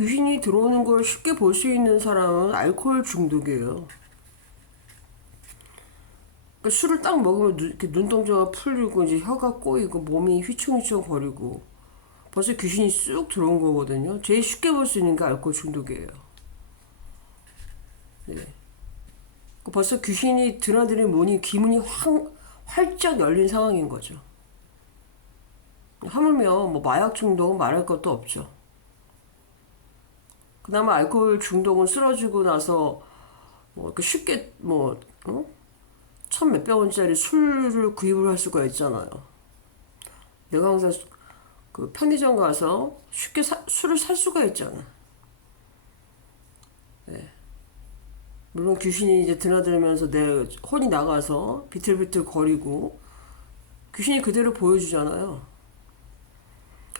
귀신이 들어오는 걸 쉽게 볼 수 있는 사람은 알코올 중독이에요. 그러니까 술을 딱 먹으면 눈, 이렇게 눈동자가 풀리고 이제 혀가 꼬이고 몸이 휘청휘청 거리고 벌써 귀신이 쑥 들어온 거거든요. 제일 쉽게 볼 수 있는 게 알코올 중독이에요. 네. 그 벌써 귀신이 드나드는 문이 귀문이 확 활짝 열린 상황인 거죠. 하물며 뭐 마약 중독은 말할 것도 없죠. 그나마 알코올 중독은 쓰러지고 나서 뭐 이렇게 쉽게 뭐 어? 천 몇백 원짜리 술을 구입을 할 수가 있잖아요. 내가 항상 그 편의점 가서 쉽게 사, 술을 살 수가 있잖아. 네. 물론 귀신이 이제 드나들면서 내 혼이 나가서 비틀비틀 거리고 귀신이 그대로 보여주잖아요.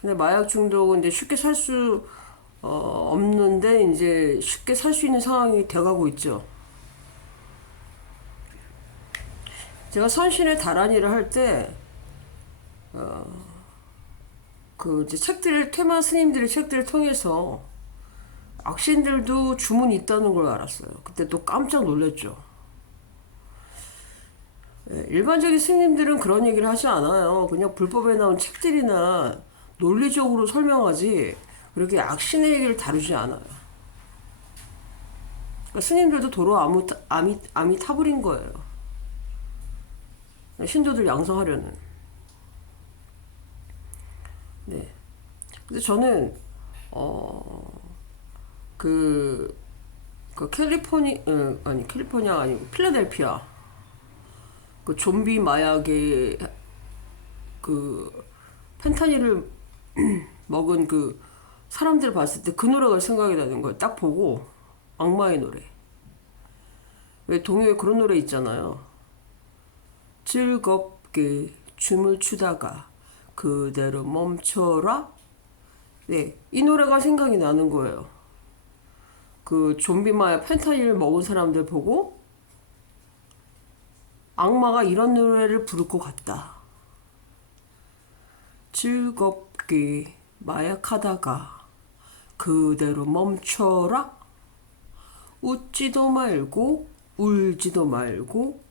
근데 마약 중독은 이제 쉽게 살 수 어, 없는데 이제 쉽게 살 수 있는 상황이 돼가고 있죠. 제가 선신의 다란이를 할 때, 어, 그 이제 책들, 테마 스님들의 책들을 통해서 악신들도 주문이 있다는 걸 알았어요. 그때 또 깜짝 놀랐죠. 예, 일반적인 스님들은 그런 얘기를 하지 않아요. 그냥 불법에 나온 책들이나 논리적으로 설명하지, 그렇게 악신의 얘기를 다루지 않아요. 그러니까 스님들도 도로 아무, 아미, 아미 타버린 거예요. 신도들 양성하려는. 네. 근데 저는, 어, 그, 그 캘리포니, 어, 아니, 캘리포니아 아니고 필라델피아. 그 좀비 마약의 그 펜타닐을 먹은 그 사람들 봤을 때 그 노래가 생각이 나는 거예요. 딱 보고 악마의 노래. 왜 동요에 그런 노래 있잖아요. 즐겁게 춤을 추다가 그대로 멈춰라. 네, 이 노래가 생각이 나는 거예요. 그 좀비 마약 펜타닐 먹은 사람들 보고 악마가 이런 노래를 부를 것 같다. 즐겁게 마약하다가 그대로 멈춰라. 웃지도 말고 울지도 말고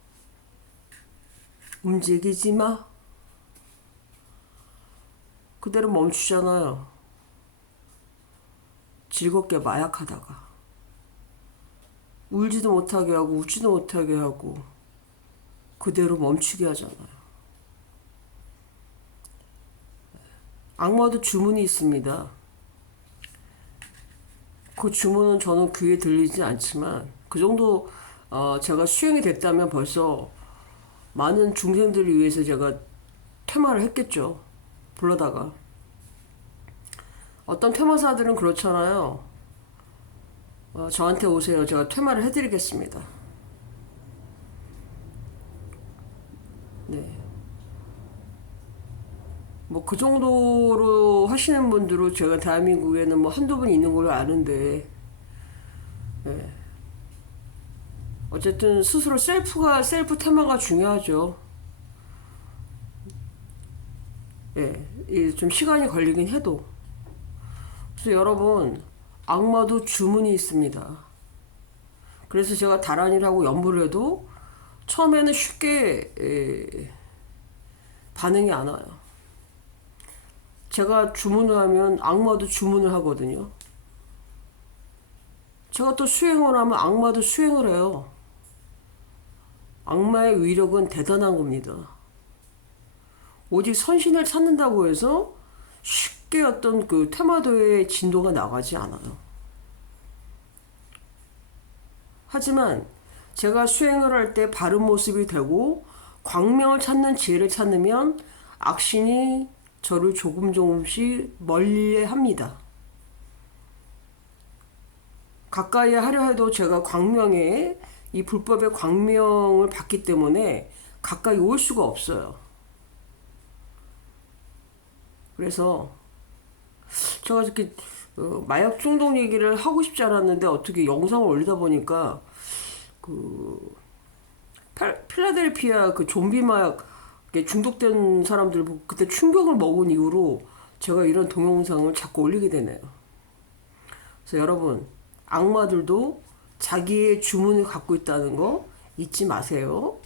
움직이지 마. 그대로 멈추잖아요. 즐겁게 마약하다가 울지도 못하게 하고 웃지도 못하게 하고 그대로 멈추게 하잖아요. 악마도 주문이 있습니다. 그 주문은 저는 귀에 들리지 않지만 그 정도 어, 제가 수행이 됐다면 벌써 많은 중생들을 위해서 제가 퇴마를 했겠죠. 불러다가 어떤 퇴마사들은 그렇잖아요. 어, 저한테 오세요. 제가 퇴마를 해드리겠습니다. 네. 뭐 그 정도로 하시는 분들은 제가 대한민국에는 뭐 한두 분 있는 걸로 아는데 예. 어쨌든 스스로 셀프가 셀프 테마가 중요하죠. 예, 이좀 시간이 걸리긴 해도 그래서 여러분 악마도 주문이 있습니다. 그래서 제가 다란이를 하고 연부를 해도 처음에는 쉽게 예, 반응이 안 와요. 제가 주문을 하면 악마도 주문을 하거든요. 제가 또 수행을 하면 악마도 수행을 해요. 악마의 위력은 대단한 겁니다. 오직 선신을 찾는다고 해서 쉽게 어떤 그 테마도의 진도가 나가지 않아요. 하지만 제가 수행을 할 때 바른 모습이 되고 광명을 찾는 지혜를 찾으면 악신이 저를 조금 조금씩 멀리 합니다. 가까이 하려 해도 제가 광명에 이 불법의 광명을 받기 때문에 가까이 올 수가 없어요. 그래서 제가 이렇게 어, 마약 중독 얘기를 하고 싶지 않았는데 어떻게 영상을 올리다 보니까 그 팔- 필라델피아 그 좀비 마약에 중독된 사람들 보고 그때 충격을 먹은 이후로 제가 이런 동영상을 자꾸 올리게 되네요. 그래서 여러분 악마들도 자기의 주문을 갖고 있다는 거 잊지 마세요.